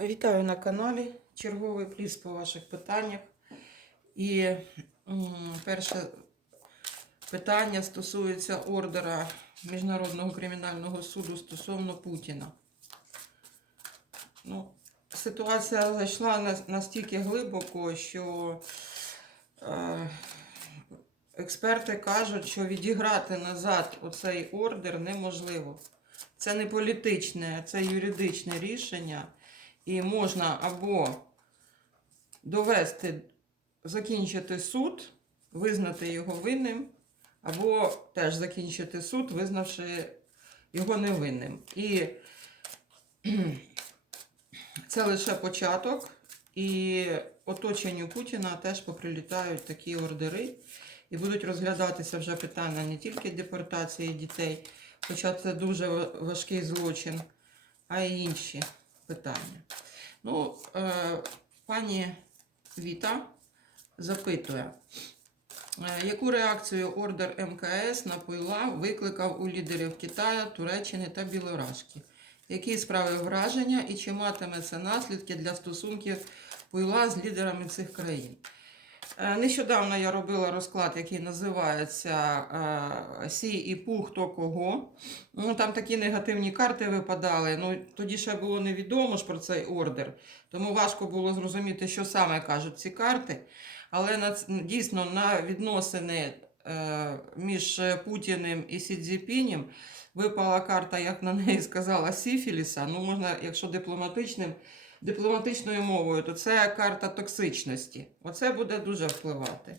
Вітаю на каналі. Черговий пліс по ваших питаннях. І перше питання стосується ордера Міжнародного кримінального суду стосовно Путіна. Ну, ситуація зайшла настільки глибоко, що е, експерти кажуть, що відіграти назад оцей ордер неможливо. Це не політичне, це юридичне рішення. І можна або довести, закінчити суд, визнати його винним, або теж закінчити суд, визнавши його невинним. І це лише початок. І оточенню Путіна теж поприлітають такі ордери, і будуть розглядатися вже питання не тільки депортації дітей, хоча це дуже важкий злочин, а й інші питання. Ну, е, пані Віта запитує, е, яку реакцію ордер МКС на Пойла викликав у лідерів Китаю, Туреччини та Білорашки? Які справи враження і чи матиме це наслідки для стосунків Пойла з лідерами цих країн? Е, Нещодавно я робила розклад, який називається е, Сі і Пу, хто кого. Ну, там такі негативні карти випадали. Ну, тоді ще було невідомо ж про цей ордер, тому важко було зрозуміти, що саме кажуть ці карти. Але на, дійсно на відносини між Путіним і Сі Цзіпінем випала карта, як на неї сказала, Сіфіліса. Ну, можна, якщо дипломатичним, дипломатичною мовою, то це карта токсичності. Оце буде дуже впливати.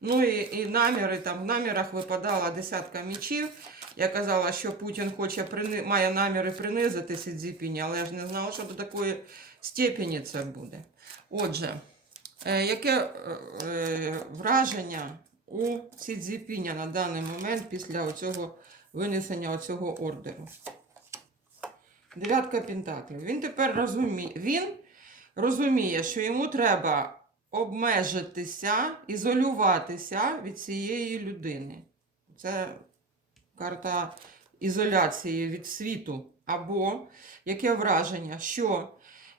Ну і, і наміри, там в намірах випадала десятка мічів. Я казала, що Путін хоче має наміри принизити Сі Цзіпіня, але я ж не знала, що до такої степені це буде. Отже, е, яке е, е, враження у Сі Цзіпіня на даний момент після оцього винесення оцього ордеру? Дев'ятка Пентаклів. Він тепер розуміє, він розуміє, що йому треба обмежитися, ізолюватися від цієї людини. Це карта ізоляції від світу. Або яке враження, що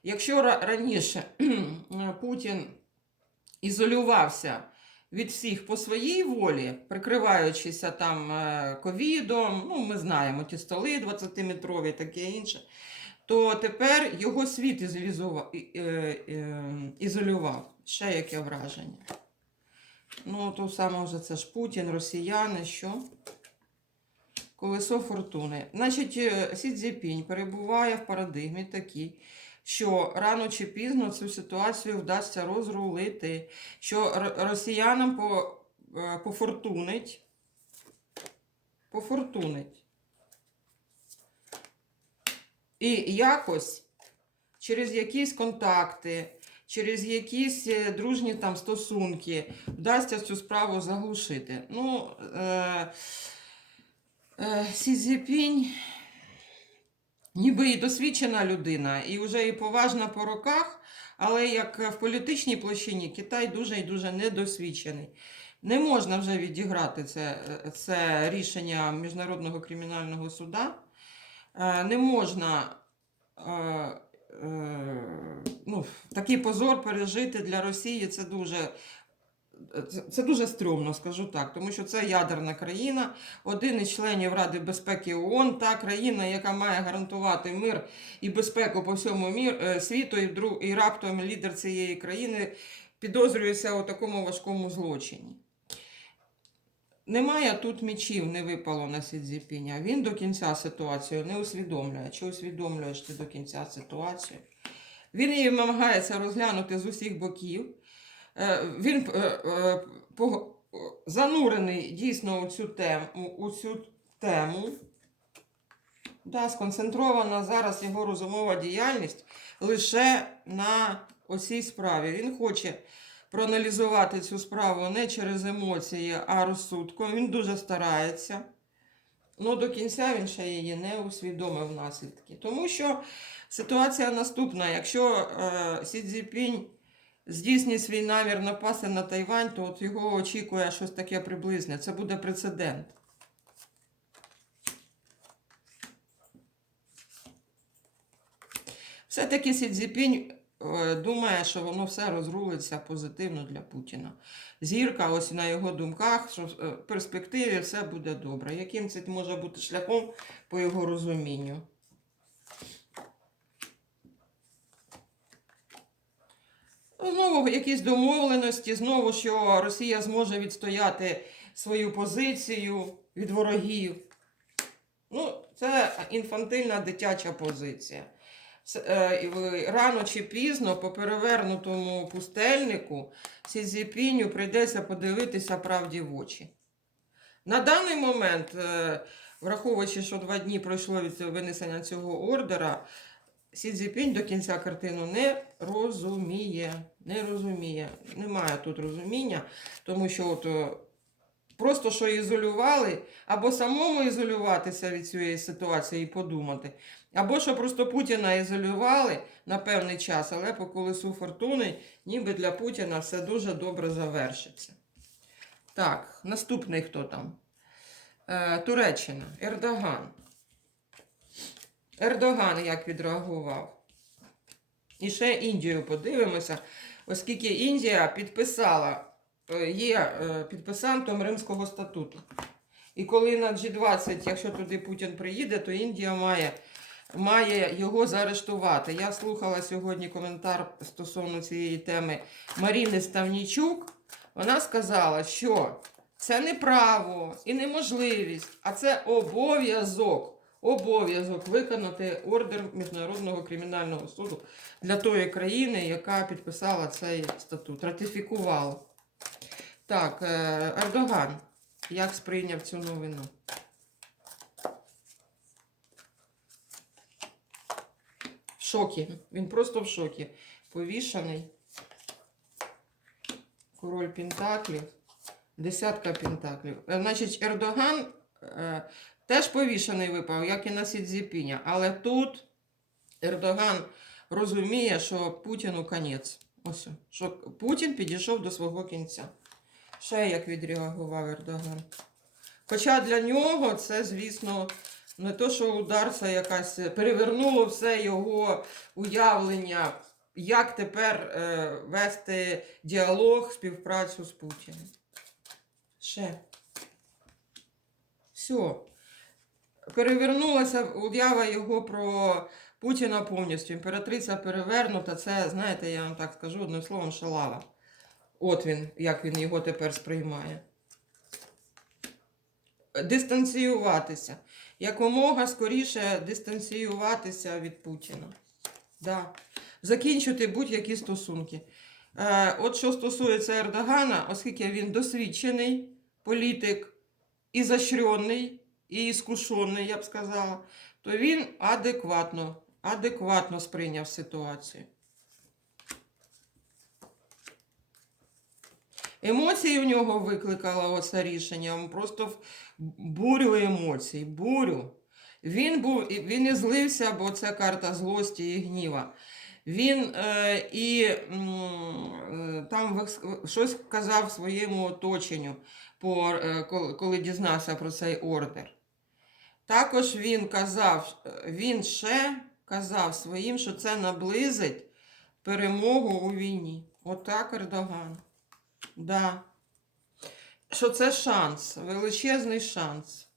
якщо раніше Путін ізолювався від всіх по своїй волі, прикриваючися там е, ковідом, ну ми знаємо ті столи 20-метрові, таке інше, то тепер його світ е, е, ізолював. Ще яке враження. Ну, то саме вже це ж Путін, росіяни, що? Колесо фортуни. Значить, Сі Цзіпінь перебуває в парадигмі такій, що рано чи пізно цю ситуацію вдасться розрулити, що росіянам по, е, пофортунить, пофортунить. І якось через якісь контакти, через якісь е, дружні там стосунки вдасться цю справу заглушити. Ну, е, е, Сі Цзіпінь ніби і досвідчена людина, і вже і поважна по роках, але як в політичній площині Китай дуже і дуже недосвідчений. Не можна вже відіграти це, це рішення Міжнародного кримінального суда. Е, Не можна е, е, ну, такий позор пережити для Росії. Це дуже. Це, дуже стрьомно, скажу так, тому що це ядерна країна, один із членів Ради безпеки ООН, та країна, яка має гарантувати мир і безпеку по всьому мір, е, світу, і, вдруг, і раптом лідер цієї країни підозрюється у такому важкому злочині. Немає тут мічів, не випало на Сідзіпіня. Він до кінця ситуацію не усвідомлює. Чи усвідомлюєш ти до кінця ситуацію? Він її намагається розглянути з усіх боків. Е, Він е, е, занурений дійсно у цю тему. У цю тему. Да, сконцентрована зараз його розумова діяльність лише на оцій справі. Він хоче проаналізувати цю справу не через емоції, а розсудком. Він дуже старається. Ну, до кінця він ще її не усвідомив наслідки. Тому що ситуація наступна: якщо е, Сі Здійснить свій намір напасти на Тайвань, то от його очікує щось таке приблизне. Це буде прецедент. Все-таки Сі Цзіпінь е, думає, що воно все розрулиться позитивно для Путіна. Зірка, ось на його думках, що е, в перспективі все буде добре. Яким це може бути шляхом по його розумінню? Знову якісь домовленості, знову, що Росія зможе відстояти свою позицію від ворогів. Ну, це інфантильна дитяча позиція. Е, Рано чи пізно по перевернутому пустельнику Сі Цзіпіню прийдеться подивитися правді в очі. На даний момент, е, враховуючи, що два дні пройшло від винесення цього ордера, Сі Цзіпінь до кінця картину не розуміє. Не розуміє. Немає тут розуміння, тому що от, е, просто що ізолювали, або самому ізолюватися від цієї ситуації і подумати, або що просто Путіна ізолювали на певний час, але по колесу фортуни, ніби для Путіна все дуже добре завершиться. Так, наступний хто там? Е, Туреччина, Ердоган. Ердоган як відреагував. І ще Індію подивимося, оскільки Індія підписала, е, є е, підписантом Римського статуту. І коли на G20, якщо туди Путін приїде, то Індія має, має його заарештувати. Я слухала сьогодні коментар стосовно цієї теми Маріни Ставнічук. Вона сказала, що це не право і не можливість, а це обов'язок. Обов'язок виконати ордер Міжнародного кримінального суду для тої країни, яка підписала цей статут, ратифікувала. Так, е, Ердоган, як сприйняв цю новину? В шокі. Він просто в шокі. Повішаний. Король Пентаклів. Десятка Пентаклів. Е, Значить, Ердоган е, теж повішаний випав, як і на Сідзіпіня. Але тут Ердоган розуміє, що Путіну конець. Ось, що Путін підійшов до свого кінця. Ще як відреагував Ердоган. Хоча для нього це, звісно, не то, що удар, якась перевернуло все його уявлення, як тепер е, вести діалог, співпрацю з Путіним. Ще. Все. Перевернулася уява його про Путіна повністю. Імператриця перевернута. Це, знаєте, я вам так скажу одним словом, шалава. От він, як він його тепер сприймає. Дистанціюватися. Якомога скоріше дистанціюватися від Путіна. Да. Закінчити будь-які стосунки. Е, от що стосується Ердогана, оскільки він досвідчений політик, і зашрьоний, і іскушений, я б сказала, то він адекватно, адекватно сприйняв ситуацію. Емоції у нього викликало оце рішення, просто в- бурю емоцій, бурю. Він був, він і злився, бо це карта злості і гніва. Він е, і м, е, там щось казав своєму оточенню, по, е, коли дізнався про цей ордер. Також він казав, він ще казав своїм, що це наблизить перемогу у війні. Отак Ердоган. Да. Що це шанс, величезний шанс.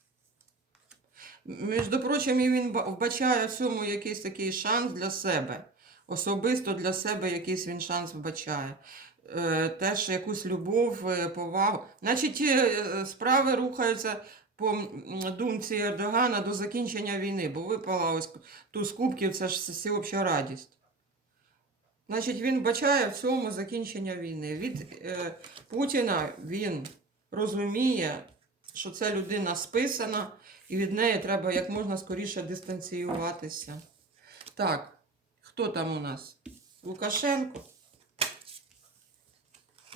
Між прочим, він вбачає в цьому якийсь такий шанс для себе. Особисто для себе якийсь він шанс вбачає. Е, Теж якусь любов, е, повагу. Значить, е, справи рухаються по думці Ердогана до закінчення війни, бо випала ось туз кубків, це ж всеобща радість. Значить, він бачає в цьому закінчення війни. Від е, Путіна він розуміє, що це людина списана, і від неї треба як можна скоріше дистанціюватися. Так, хто там у нас? Лукашенко.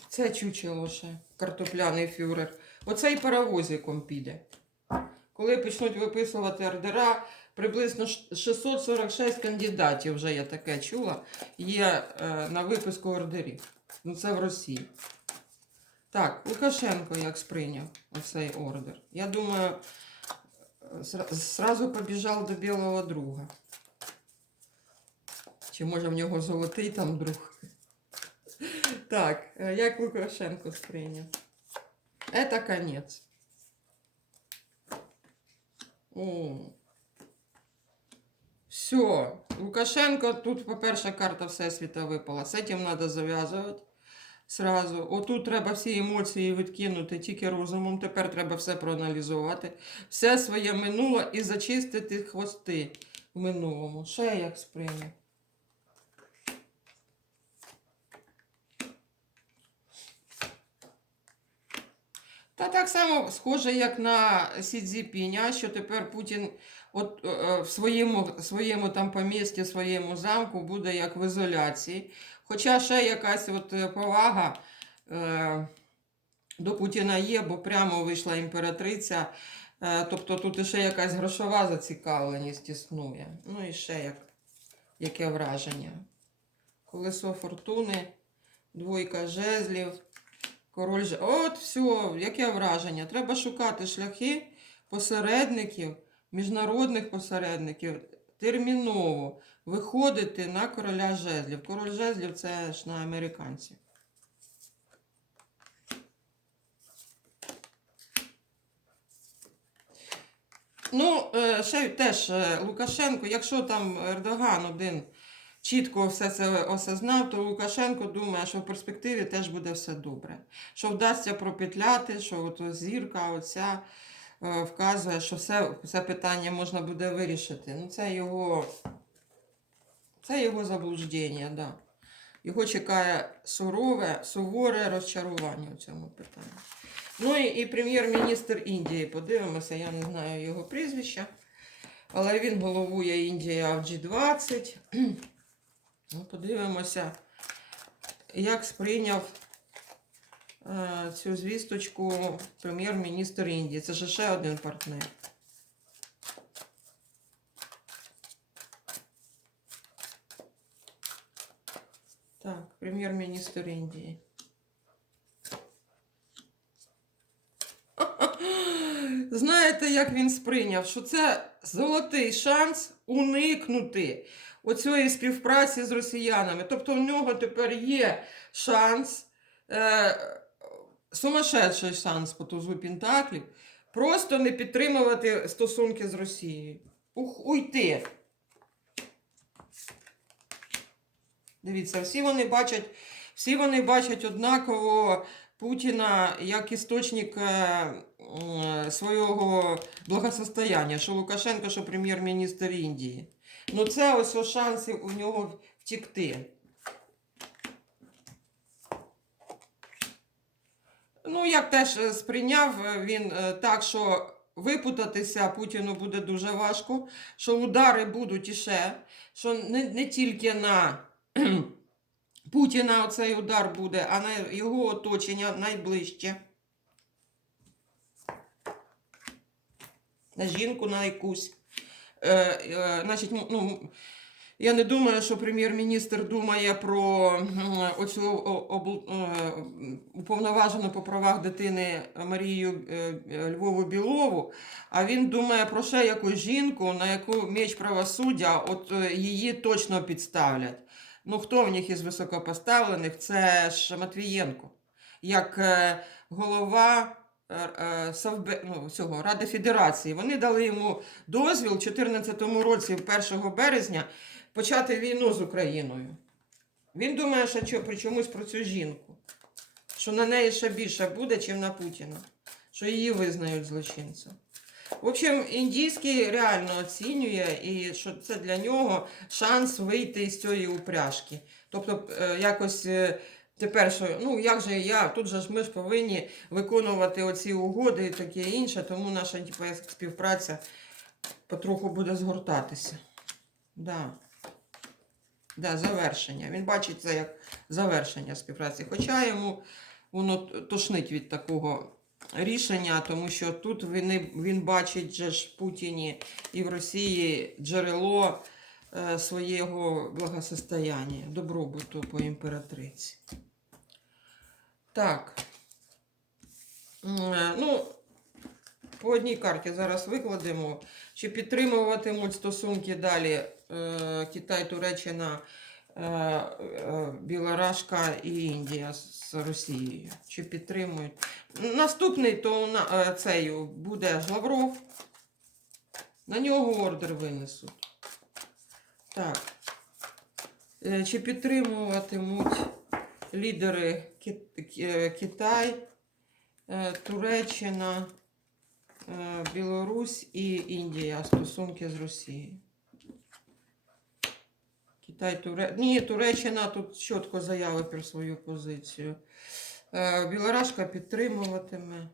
Це чучело ще, картопляний фюрер. Оцей паровозиком піде. Коли почнуть виписувати ордера, приблизно 646 кандидатів вже я таке чула, є е, на виписку ордерів. Ну це в Росії. Так, Лукашенко як сприйняв оцей ордер. Я думаю, зразу побіжав до білого друга. Чи може в нього золотий там друг? Так, е, як Лукашенко сприйняв? Это конец. О. Все. Лукашенко, тут, по-перше, карта Всесвіта випала. З цим треба зав'язувати сразу. Отут треба всі емоції відкинути тільки розумом. Тепер треба все проаналізувати. Все своє минуле і зачистити хвости в минулому. Ще як сприйняв. Та так само схоже, як на Сі Цзіпіня, що тепер Путін от, е, е, в своєму, своєму там помісті, своєму замку буде як в ізоляції. Хоча ще якась от е, повага е, до Путіна є, бо прямо вийшла імператриця. Е, тобто тут ще якась грошова зацікавленість існує. Ну і ще як, яке враження. Колесо фортуни, двойка жезлів. Король же. От все, яке враження. Треба шукати шляхи посередників, міжнародних посередників, терміново виходити на короля жезлів. Король жезлів це ж на американців. Ну, е, ще теж е, Лукашенко, якщо там Ердоган один чітко все це осознав, то Лукашенко думає, що в перспективі теж буде все добре. Що вдасться пропетляти, що от зірка оця е, вказує, що все, все питання можна буде вирішити. Ну, це його, це його заблуждення, да. Його чекає сурове, суворе розчарування у цьому питанні. Ну і, і прем'єр-міністр Індії, подивимося, я не знаю його прізвища, але він головує Індія в G20. Ну, подивимося, як сприйняв е, цю звісточку прем'єр-міністр Індії. Це ж ще один партнер. Так, прем'єр-міністр Індії. Знаєте, як він сприйняв, що це золотий шанс уникнути оцієї співпраці з росіянами. Тобто в нього тепер є шанс, е, сумасшедший шанс по тузу Пентаклів, просто не підтримувати стосунки з Росією. Ух, уйти. Дивіться, всі вони бачать, всі вони бачать однаково Путіна як істочник е, свого благосостояння, що Лукашенко, що прем'єр-міністр Індії. Ну це ось шанси у нього втікти. Ну, як теж е, сприйняв е, він е, так, що випутатися Путіну буде дуже важко, що удари будуть іще, що не, не тільки на Путіна оцей удар буде, а на його оточення найближче. На жінку на якусь. Е, е, значить, ну, я не думаю, що прем'єр-міністр думає про оцю е, уповноважену по правах дитини Марію е, Львову Білову, а він думає про ще якусь жінку, на яку меч правосуддя, от е, її точно підставлять. Ну, хто в них із високопоставлених? Це ж Матвієнко, як е, голова е, е, Совбе, ну, цього, Ради Федерації. Вони дали йому дозвіл у 2014 році, 1 березня, почати війну з Україною. Він думає, що при чомусь про цю жінку, що на неї ще більше буде, ніж на Путіна, що її визнають злочинцем. В общем, індійський реально оцінює, і що це для нього шанс вийти з цієї упряжки. Тобто, е, якось е, тепер, що ну як же я, тут же ж ми ж повинні виконувати оці угоди і таке інше, тому наша типу, співпраця потроху буде згортатися. Да. Да, завершення. Він бачить це як завершення співпраці. Хоча йому воно тошнить від такого рішення, тому що тут він, він бачить же ж в Путіні і в Росії джерело е, свого благосостояння, добробуту по імператриці. Так. Е, Ну, по одній карті зараз викладемо, чи підтримуватимуть стосунки далі е, Китай, Туреччина Білорашка і Індія з Росією. Чи підтримують? Наступний то е, цей буде Лавров. На нього ордер винесуть. Так. Е, Чи підтримуватимуть лідери Ки- Ки- Китай, е, Туреччина, е, Білорусь і Індія стосунки з Росією? Китай, Туре... Ні, Туреччина тут чітко заявить про свою позицію. Е, Білорашка підтримуватиме.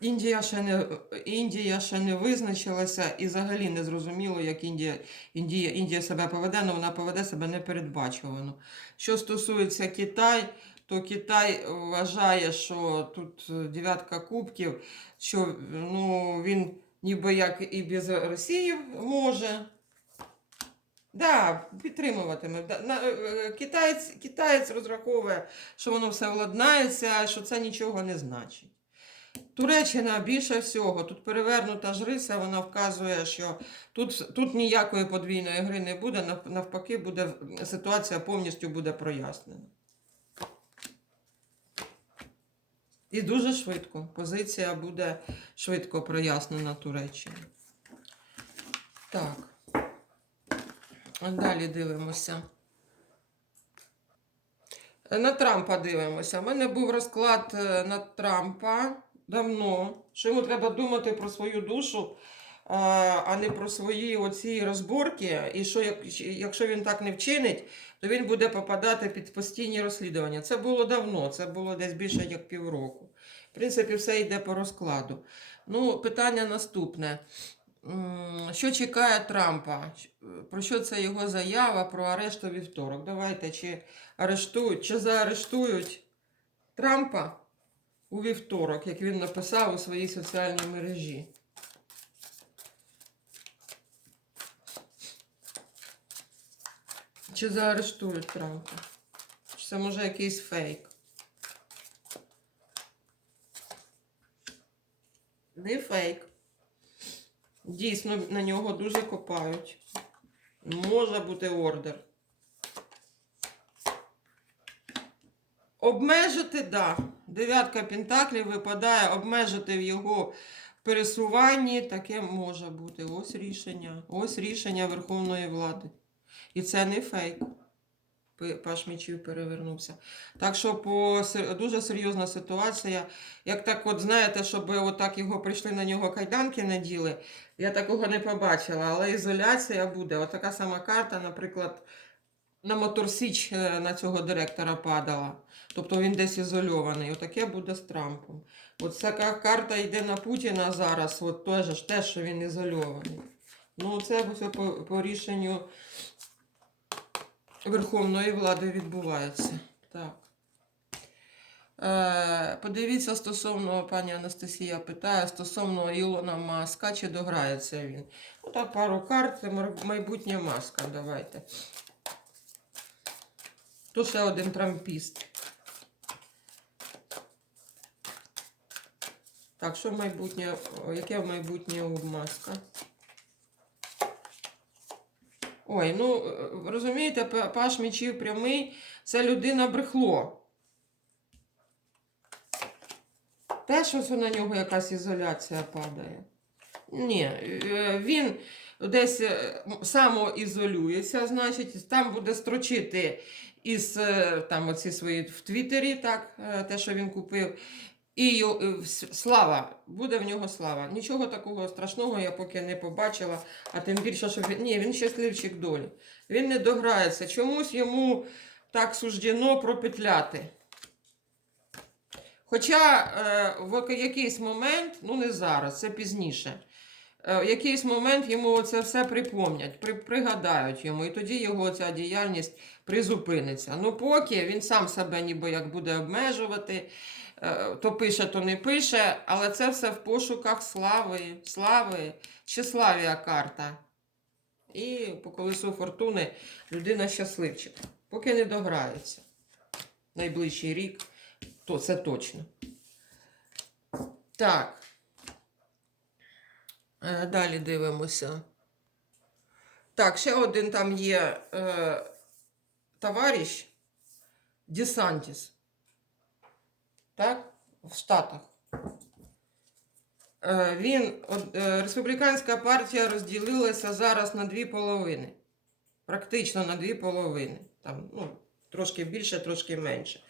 Індія ще, не, Індія ще не визначилася і взагалі не зрозуміло, як Індія, Індія, Індія себе поведе, але вона поведе себе непередбачувано. Що стосується Китай, то Китай вважає, що тут е, дев'ятка кубків, що ну, він ніби як і без Росії може. Да, підтримуватиме. На- е, е, Китаєць, китаєць розраховує, що воно все владнається, що це нічого не значить. Туреччина більше всього, тут перевернута жриця, вона вказує, що тут, тут ніякої подвійної гри не буде, навпаки, буде, ситуація повністю буде прояснена. І дуже швидко. Позиція буде швидко прояснена Туреччині. Так. Далі дивимося. На Трампа дивимося. У мене був розклад е, на Трампа давно, що йому треба думати про свою душу, а, а не про свої оці розборки. І що якщо він так не вчинить, то він буде попадати під постійні розслідування. Це було давно, це було десь більше як півроку. В принципі, все йде по розкладу. Ну, питання наступне. Що чекає Трампа? Про що це його заява про арешт у вівторок? Давайте, чи арештують, чи заарештують Трампа у вівторок, як він написав у своїй соціальній мережі. Чи заарештують Трампа? Чи це може якийсь фейк? Не фейк. Дійсно, на нього дуже копають. Може бути ордер. Обмежити, да. Дев'ятка пентаклів випадає, обмежити в його пересуванні таке може бути. Ось рішення. Ось рішення Верховної влади. І це не фейк. Паш мечів перевернувся. Так що по, дуже серйозна ситуація. Як так, от знаєте, щоб отак його прийшли на нього кайданки наділи, я такого не побачила, але ізоляція буде. От сама карта, наприклад, на Моторсіч е, на цього директора падала. Тобто він десь ізольований. Отаке буде з Трампом. От така карта йде на Путіна зараз, от теж, те, що він ізольований. Ну, це все по, по рішенню Верховної влади відбувається. Так. Е, подивіться стосовно, пані Анастасія питає, стосовно Ілона Маска, чи дограється він. Ну так, пару карт, майбутня маска. Давайте. Тут ще один трампіст. Так, що майбутнє, яке майбутнє у маска? Ой, ну е, розумієте, Паш Мічів прямий це людина брехло. Теж ось на нього якась ізоляція падає. Ні, е, він десь е, самоізолюється, значить, там буде строчити із там оці свої в Твіттері, так, те, що він купив. І е, слава, буде в нього слава. Нічого такого страшного я поки не побачила, а тим більше, що він. Ні, він щасливчик долі. Він не дограється. Чомусь йому так суждено пропетляти. Хоча е, в якийсь момент, ну не зараз, це пізніше. е, В якийсь момент йому це все припомнять, при, пригадають йому, і тоді його ця діяльність призупиниться. Ну, поки він сам себе ніби як буде обмежувати, то пише, то не пише, але це все в пошуках слави, слави, щаславія карта. І по колесу фортуни людина щасливчик. Поки не дограється. Найближчий рік, то це точно. Так. Е, Далі дивимося. Так, ще один там є. Е, товариш Десантіс. Так? В Штатах. Е, Він, е, республіканська партія розділилася зараз на дві половини. Практично на дві половини. Там, ну, трошки більше, трошки менше.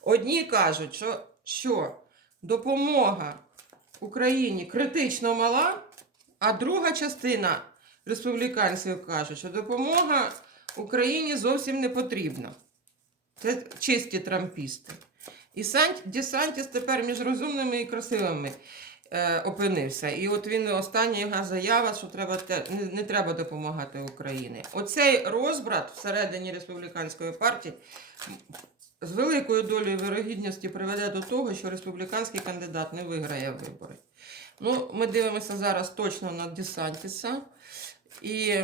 Одні кажуть, що, що допомога Україні критично мала, а друга частина республіканців кажуть, що допомога Україні зовсім не потрібна. Це чисті трампісти. І Сант, Десантіс тепер між розумними і красивими е, опинився. І от він остання його заява, що треба те, не, не треба допомагати Україні. Оцей розбрат всередині республіканської партії з великою долею вирогідності приведе до того, що республіканський кандидат не виграє вибори. Ну, ми дивимося зараз точно на Десантіса і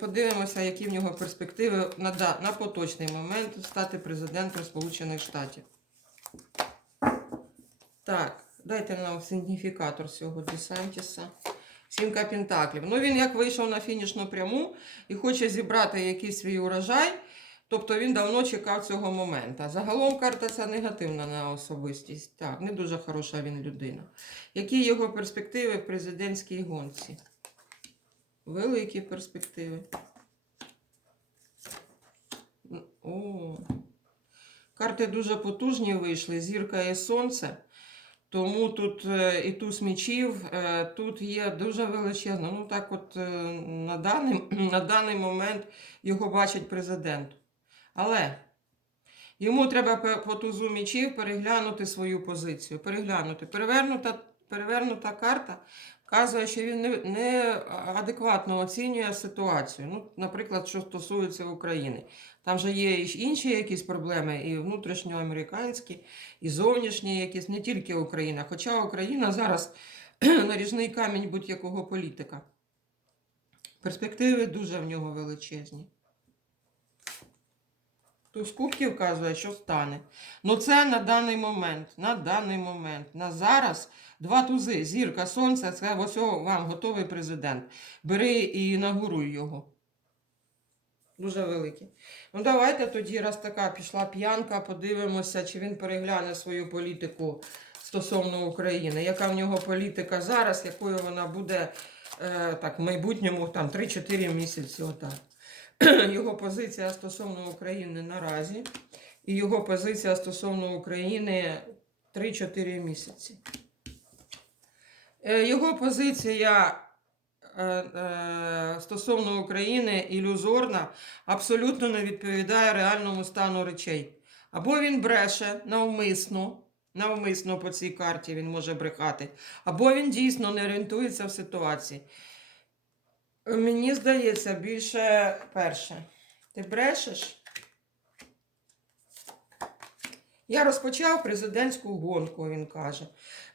подивимося, які в нього перспективи на, на поточний момент стати президентом Сполучених Штатів. Так, дайте нам сигніфікатор цього Десантіса. Сімка Пентаклів. Ну, він як вийшов на фінішну пряму і хоче зібрати якийсь свій урожай, тобто він давно чекав цього моменту. Загалом карта ця негативна на особистість. Так, не дуже хороша він людина. Які його перспективи в президентській гонці? Великі перспективи. О. Карти дуже потужні вийшли. Зірка і сонце. Тому тут е, і туз мічів, е, тут є дуже величезно. Ну так, от е, на даний, на даний момент його бачить президент. Але йому треба по- тузу мічів переглянути свою позицію. Переглянути. Перевернута, перевернута карта вказує, що він не, адекватно оцінює ситуацію. Ну, наприклад, що стосується України. Там же є інші якісь проблеми, і внутрішньоамериканські, і зовнішні якісь, не тільки Україна. Хоча Україна зараз наріжний камінь будь-якого політика. Перспективи дуже в нього величезні. Туз кубків вказує, що стане. Ну це на даний момент. На даний момент. На зараз два тузи. Зірка, сонце, це ось вам готовий президент. Бери і інаугуруй його. Дуже великий. Ну, давайте тоді, раз така пішла п'янка, подивимося, чи він перегляне свою політику стосовно України. Яка в нього політика зараз, якою вона буде е, так, в майбутньому там 3-4 місяці. Отак. Його позиція стосовно України наразі. І його позиція стосовно України 3-4 місяці. Е, Його позиція е, е, стосовно України ілюзорна, абсолютно не відповідає реальному стану речей. Або він бреше навмисно, навмисно по цій карті він може брехати, або він дійсно не орієнтується в ситуації. Мені здається, більше перше. Ти брешеш? Я розпочав президентську гонку, він каже.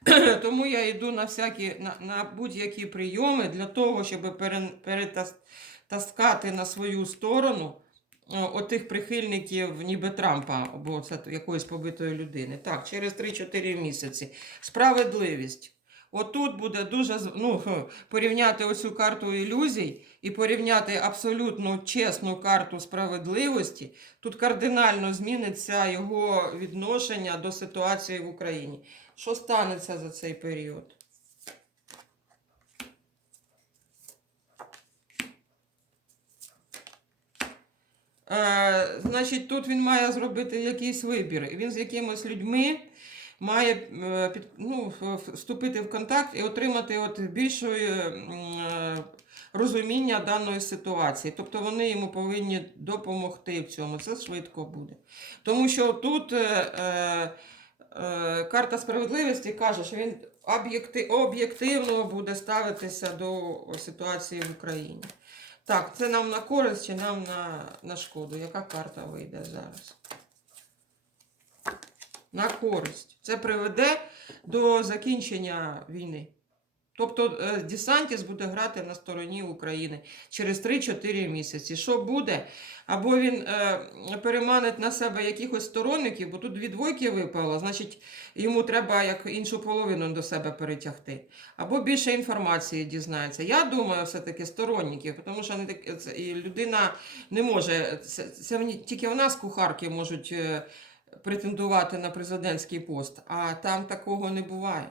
Тому я йду на всякі на, на будь-які прийоми для того, щоб перетаскати на свою сторону о, отих прихильників, ніби Трампа, або це якоїсь побитої людини. Так, через 3-4 місяці. Справедливість. Отут буде дуже ну, порівняти оцю карту ілюзій і порівняти абсолютно чесну карту справедливості. Тут кардинально зміниться його відношення до ситуації в Україні. Що станеться за цей період? Е, значить, тут він має зробити якийсь вибір. Він з якимись людьми має е, під, ну, вступити в контакт і отримати от більшої е, розуміння даної ситуації. Тобто вони йому повинні допомогти в цьому. Це швидко буде. Тому що тут е, е, е, карта справедливості каже, що він об'єкти- об'єктивно буде ставитися до ситуації в Україні. Так, це нам на користь чи нам на, на шкоду? Яка карта вийде зараз? На користь. Це приведе до закінчення війни. Тобто е, Десантіс буде грати на стороні України через 3-4 місяці. Що буде? Або він е, переманить на себе якихось сторонників, бо тут дві двойки випало, значить йому треба як іншу половину до себе перетягти. Або більше інформації дізнається. Я думаю, все-таки сторонників, тому що людина не може. Це, це тільки в нас кухарки можуть е, претендувати на президентський пост, а там такого не буває.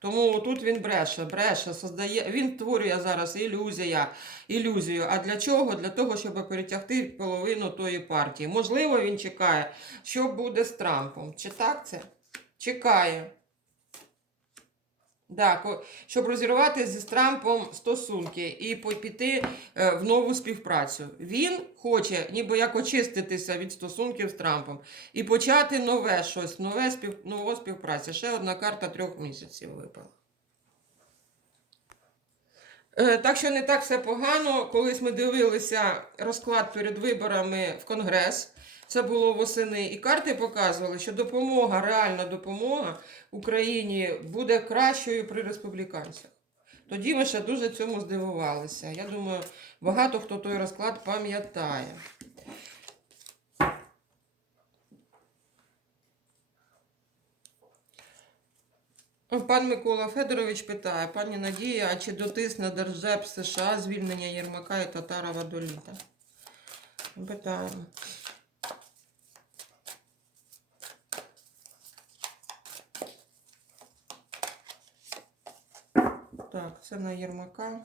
Тому тут він бреше, бреше, создає. Він створює зараз ілюзія, ілюзію. А для чого? Для того, щоб перетягти половину тої партії. Можливо, він чекає, що буде з Трампом. Чи так це? Чекає. Да, щоб розірвати зі Трампом стосунки і піти е, в нову співпрацю. Він хоче ніби як очиститися від стосунків з Трампом і почати нове щось, нове спів, нову співпрацю. Ще одна карта трьох місяців випала. Е, Так що не так все погано. Колись ми дивилися розклад перед виборами в Конгрес. Це було восени, і карти показували, що допомога, реальна допомога Україні буде кращою при республіканцях. Тоді ми ще дуже цьому здивувалися. Я думаю, багато хто той розклад пам'ятає. Пан Микола Федорович питає, пані Надія, а чи дотисне Держдеп США звільнення Єрмака і Татарова до літа? Питаємо. Так, це на Єрмака,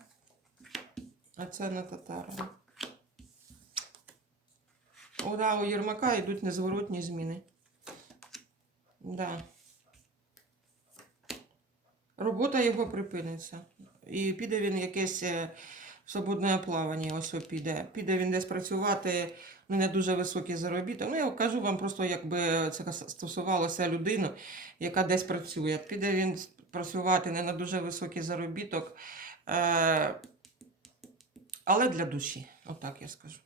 а це на Татарова. О, да, у Єрмака йдуть незворотні зміни. Да. Робота його припиниться. І піде він якесь е, свободне плавання, ось піде. Піде він десь працювати ну, не дуже високий заробіток. Ну, я кажу вам просто, якби це стосувалося людини, яка десь працює. Піде він працювати не на дуже високий заробіток, е, але для душі. Отак я скажу.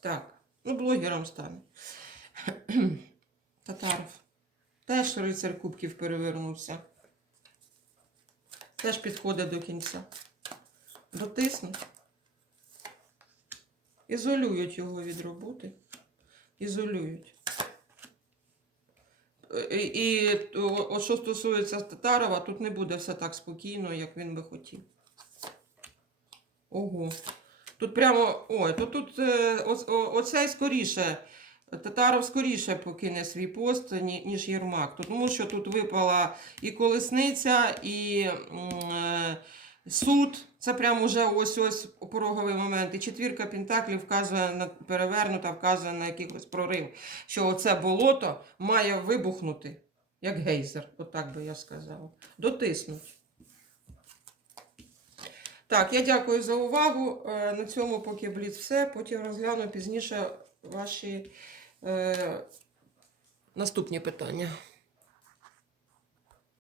Так, ну блогером стане. Татаров. Теж рицар кубків перевернувся. Теж підходить до кінця. Дотиснуть. Ізолюють його від роботи. Ізолюють. І, от що стосується Татарова, тут не буде все так спокійно, як він би хотів. Ого. Тут прямо. Ой, то тут е, оцей скоріше. Татаров скоріше покине свій пост, ніж Єрмак. Тому що тут випала і колесниця, і е, суд. Це прямо вже ось ось пороговий момент. І четвірка Пентаклів вказує на перевернута, вказує на якийсь прорив. Що оце болото має вибухнути, як гейзер, отак би я сказала. Дотиснуть. Так, я дякую за увагу. Е, На цьому поки бліц все. Потім розгляну пізніше ваші е, наступні питання.